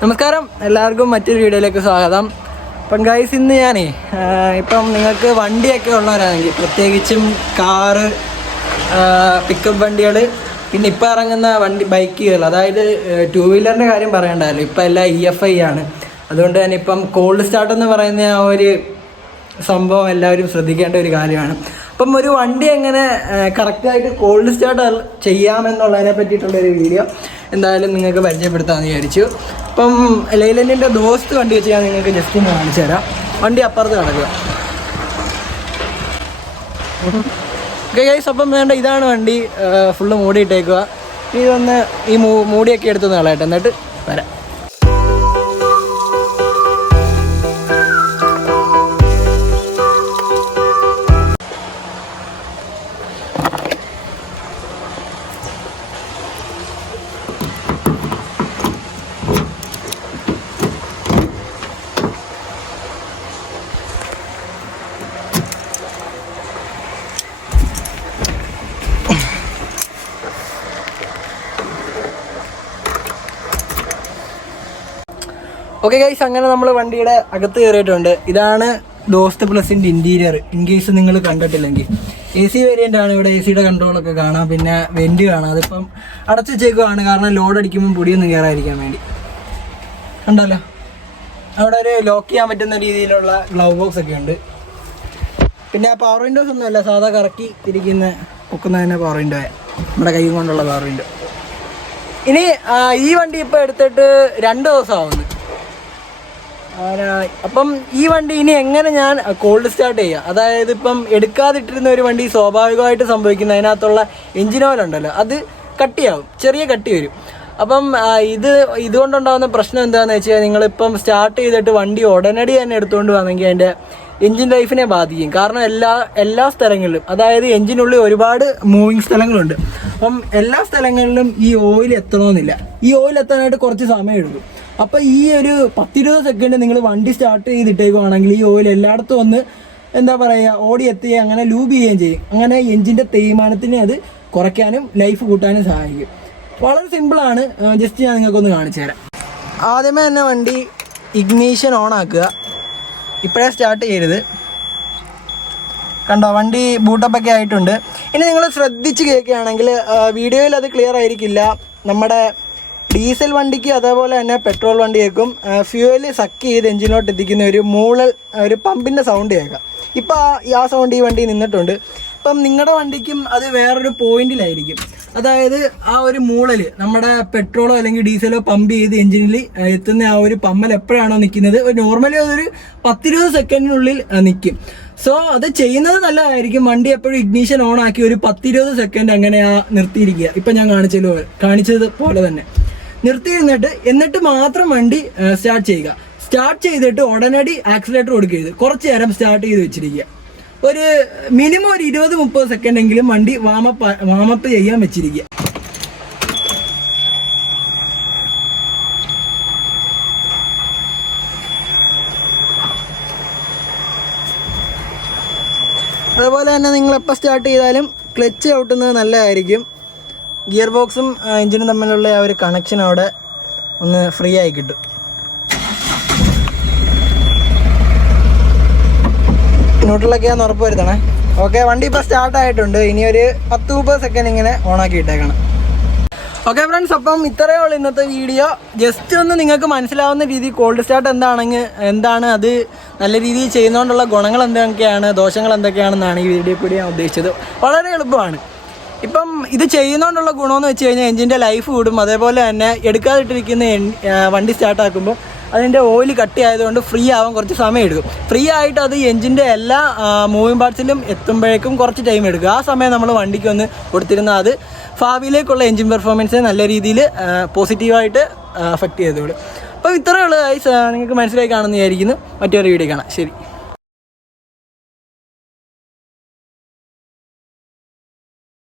നമസ്കാരം, എല്ലാവർക്കും മറ്റൊരു വീഡിയോയിലേക്ക് സ്വാഗതം. അപ്പം ഗൈസ്, ഇന്ന് ഞാനേ ഇപ്പം നിങ്ങൾക്ക് വണ്ടിയൊക്കെ ഉള്ളവരാണെങ്കിൽ, പ്രത്യേകിച്ചും കാറ്, പിക്കപ്പ് വണ്ടികൾ, പിന്നെ ഇപ്പം ഇറങ്ങുന്ന ബൈക്കുകൾ, അതായത് 2 വീലറിൻ്റെ കാര്യം പറയണ്ടല്ലോ. ഇപ്പം എല്ലാം EFI ആണ്. അതുകൊണ്ട് തന്നെ ഇപ്പം കോൾഡ് സ്റ്റാർട്ട് എന്ന് പറയുന്ന ആ ഒരു സംഭവം എല്ലാവരും ശ്രദ്ധിക്കേണ്ട ഒരു കാര്യമാണ്. അപ്പം ഒരു വണ്ടി എങ്ങനെ കറക്റ്റായിട്ട് കോൾഡ് സ്റ്റാർട്ട് ചെയ്യാമെന്നുള്ളതിനെ പറ്റിയിട്ടുള്ളൊരു വീഡിയോ എന്തായാലും നിങ്ങൾക്ക് പരിചയപ്പെടുത്താമെന്ന് വിചാരിച്ചു. അപ്പം ലൈലൻഡിൻ്റെ ദോസ്ത് വണ്ടി വെച്ച് ഞാൻ നിങ്ങൾക്ക് ജസ്റ്റ് ഒന്ന് കാണിച്ചു തരാം. വണ്ടി അപ്പുറത്ത് കിടക്കുക. ഓക്കെ ഗൈസ്, അപ്പം വേണ്ട, ഇതാണ് വണ്ടി. ഫുള്ള് മൂടിയിട്ടേക്കുക. ഇതൊന്ന് ഈ മൂടിയൊക്കെ എടുത്തൊന്ന് കളയട്ടെ, എന്നിട്ട് വരാം. ഓക്കെ ഗൈസ്, അങ്ങനെ നമ്മൾ വണ്ടിയുടെ അകത്ത് കയറിയിട്ടുണ്ട്. ഇതാണ് ദോസ്ത് പ്ലസിൻ്റെ ഇൻറ്റീരിയർ. ഇൻ കേസ് നിങ്ങൾ കണ്ടിട്ടില്ലെങ്കിൽ, AC വേരിയൻ്റ് ആണ്. ഇവിടെ AC യുടെ കൺട്രോളൊക്കെ കാണാം, പിന്നെ വെൻറ്റ് കാണാം. അതിപ്പം അടച്ചു വെച്ചേക്കുവാണ്, കാരണം ലോഡ് അടിക്കുമ്പം പൊടിയൊന്നും കയറാതിരിക്കാൻ വേണ്ടി. ഉണ്ടല്ലോ, അവിടെ ഒരു ലോക്ക് ചെയ്യാൻ പറ്റുന്ന രീതിയിലുള്ള ഗ്ലൗ ബോക്സ് ഒക്കെ ഉണ്ട്. പിന്നെ പവർ വിൻഡോസ് ഒന്നുമല്ല, സാധാ കറക്കി തിരിക്കുന്ന പൊക്കുന്ന തന്നെ പവർ വിൻഡോ, നമ്മുടെ കൈ കൊണ്ടുള്ള പവർ വിൻഡോ. ഇനി ഈ വണ്ടി ഇപ്പോൾ എടുത്തിട്ട് 2 ദിവസമാവുന്നു. അപ്പം ഈ വണ്ടി ഇനി എങ്ങനെ ഞാൻ കോൾഡ് സ്റ്റാർട്ട് ചെയ്യുക, അതായത് ഇപ്പം എടുക്കാതിട്ടിരുന്ന ഒരു വണ്ടി സ്വാഭാവികമായിട്ട് സംഭവിക്കുന്ന അതിനകത്തുള്ള എഞ്ചിൻ ഓയിൽ ഉണ്ടല്ലോ, അത് കട്ടിയാവും, ചെറിയ കട്ടി വരും. അപ്പം ഇതുകൊണ്ടുണ്ടാകുന്ന പ്രശ്നം എന്താണെന്ന് വെച്ചാൽ, നിങ്ങളിപ്പം സ്റ്റാർട്ട് ചെയ്തിട്ട് വണ്ടി ഉടനടി തന്നെ എടുത്തുകൊണ്ട് വന്നെങ്കിൽ അതിൻ്റെ എഞ്ചിൻ ലൈഫിനെ ബാധിക്കും. കാരണം എല്ലാ സ്ഥലങ്ങളിലും, അതായത് എഞ്ചിനുള്ളിൽ ഒരുപാട് മൂവിങ് സ്ഥലങ്ങളുണ്ട്. അപ്പം എല്ലാ സ്ഥലങ്ങളിലും ഈ ഓയിൽ എത്തണമെന്നില്ല. ഈ ഓയിൽ എത്താനായിട്ട് കുറച്ച് സമയം എടുക്കും. അപ്പോൾ ഈ ഒരു 10-20 സെക്കൻഡ് നിങ്ങൾ വണ്ടി സ്റ്റാർട്ട് ചെയ്തിട്ടേക്കുവാണെങ്കിൽ ഈ ഓയിൽ എല്ലായിടത്തും ഒന്ന് എന്താ പറയുക ഓടി എത്തുകയും അങ്ങനെ ലൂബ് ചെയ്യുകയും ചെയ്യും. അങ്ങനെ എഞ്ചിൻ്റെ തേയ്മാനത്തിനെ അത് കുറയ്ക്കാനും ലൈഫ് കൂട്ടാനും സഹായിക്കും. വളരെ സിമ്പിളാണ്. ജസ്റ്റ് ഞാൻ നിങ്ങൾക്കൊന്ന് കാണിച്ചു തരാം. ആദ്യമേ തന്നെ വണ്ടി ഇഗ്നീഷൻ ഓൺ ആക്കുക. ഇപ്പോഴേ സ്റ്റാർട്ട് ചെയ്യരുത്. കണ്ടോ, വണ്ടി ബൂട്ടപ്പൊക്കെ ആയിട്ടുണ്ട്. ഇനി നിങ്ങൾ ശ്രദ്ധിച്ച് കേൾക്കുകയാണെങ്കിൽ വീഡിയോയിൽ അത് ക്ലിയർ ആയിരിക്കില്ല. നമ്മുടെ ഡീസൽ വണ്ടിക്ക് അതേപോലെ തന്നെ പെട്രോൾ വണ്ടിയേക്കും ഫ്യൂവല് സക്ക് ചെയ്ത് എഞ്ചിനോട്ട് എത്തിക്കുന്ന ഒരു പമ്പിൻ്റെ സൗണ്ട് കേൾക്കാം. ഇപ്പോൾ ആ സൗണ്ട് ഈ വണ്ടി നിന്നിട്ടുണ്ട്. ഇപ്പം നിങ്ങളുടെ വണ്ടിക്കും അത് വേറൊരു പോയിന്റിലായിരിക്കും. അതായത് ആ ഒരു മൂളൽ നമ്മുടെ പെട്രോളോ അല്ലെങ്കിൽ ഡീസലോ പമ്പ് ചെയ്ത് എഞ്ചിനിൽ എത്തുന്ന ആ ഒരു പമ്മൽ എപ്പോഴാണോ നിൽക്കുന്നത്, നോർമലി അതൊരു 10-20 സെക്കൻഡിനുള്ളിൽ നിൽക്കും. സോ അത് ചെയ്യുന്നത് നല്ലതായിരിക്കും. വണ്ടി എപ്പോഴും ഇഗ്നീഷൻ ഓൺ ആക്കി ഒരു 10-20 സെക്കൻഡ് അങ്ങനെ നിർത്തിയിരിക്കുക. ഇപ്പം ഞാൻ കാണിച്ചത് പോലെ തന്നെ നിർത്തിയിരുന്നിട്ട് എന്നിട്ട് മാത്രം വണ്ടി സ്റ്റാർട്ട് ചെയ്യുക. സ്റ്റാർട്ട് ചെയ്തിട്ട് ഉടനടി ആക്സിലേറ്റർ കൊടുക്കരുത്. കുറച്ച് നേരം സ്റ്റാർട്ട് ചെയ്ത് വെച്ചിരിക്കുക. ഒരു മിനിമം ഒരു 20-30 സെക്കൻഡ് എങ്കിലും വണ്ടി വാമപ്പ് ചെയ്യാൻ വെച്ചിരിക്കുക. അതുപോലെ തന്നെ നിങ്ങളെപ്പോൾ സ്റ്റാർട്ട് ചെയ്താലും ക്ലച്ച് ചവിട്ടുന്നത് നല്ലതായിരിക്കും. ഗിയർ ബോക്സും എഞ്ചിനും തമ്മിലുള്ള ആ ഒരു കണക്ഷൻ അവിടെ ഒന്ന് ഫ്രീ ആയി കിട്ടും. ന്യൂട്രലൊക്കെയാന്ന് ഉറപ്പ് വരുത്തണേ. ഓക്കെ, വണ്ടി ഇപ്പോൾ സ്റ്റാർട്ട് ആയിട്ടുണ്ട്. ഇനി ഒരു 10-30 സെക്കൻഡ് ഇങ്ങനെ ഓണാക്കി ഇട്ടേക്കണം. ഓക്കെ ഫ്രണ്ട്സ്, അപ്പം ഇത്രയേ ഉള്ളൂ ഇന്നത്തെ വീഡിയോ. ജസ്റ്റ് ഒന്ന് നിങ്ങൾക്ക് മനസ്സിലാവുന്ന രീതിയിൽ കോൾഡ് സ്റ്റാർട്ട് എന്താണ്, അത് നല്ല രീതിയിൽ ചെയ്യുന്നതുകൊണ്ടുള്ള ഗുണങ്ങൾ എന്തൊക്കെയാണ്, ദോഷങ്ങൾ എന്തൊക്കെയാണെന്നാണ് ഈ വീഡിയോ കൂടി ഞാൻ ഉദ്ദേശിച്ചത്. വളരെ എളുപ്പമാണ്. ഇപ്പം ഇത് ചെയ്യുന്നതുകൊണ്ടുള്ള ഗുണമെന്ന് വെച്ച് കഴിഞ്ഞാൽ എഞ്ചിൻ്റെ ലൈഫ് കൂടും. അതേപോലെ തന്നെ എടുക്കാതിട്ടിരിക്കുന്ന വണ്ടി സ്റ്റാർട്ടാക്കുമ്പോൾ അതിൻ്റെ ഓയിൽ കട്ടി ആയതുകൊണ്ട് ഫ്രീ ആവാൻ കുറച്ച് സമയം എടുക്കും. ഫ്രീ ആയിട്ട് അത് എഞ്ചിൻ്റെ എല്ലാ മൂവിങ് പാർട്സിലും എത്തുമ്പോഴേക്കും കുറച്ച് ടൈം എടുക്കും. ആ സമയം നമ്മൾ വണ്ടിക്കൊന്ന് കൊടുത്തിരുന്നാൽ അത് ഭാവിയിലേക്കുള്ള എഞ്ചിൻ പെർഫോമൻസിനെ നല്ല രീതിയിൽ പോസിറ്റീവായിട്ട് അഫക്റ്റ് ചെയ്തോളൂ. അപ്പോൾ ഇത്രയേ ഉള്ളൂ ഗൈസ്. നിങ്ങൾക്ക് മനസ്സിലായി കാണുമെന്ന് വിചാരിക്കുന്നു. മറ്റൊരു വീഡിയോ കാണാം. ശരി.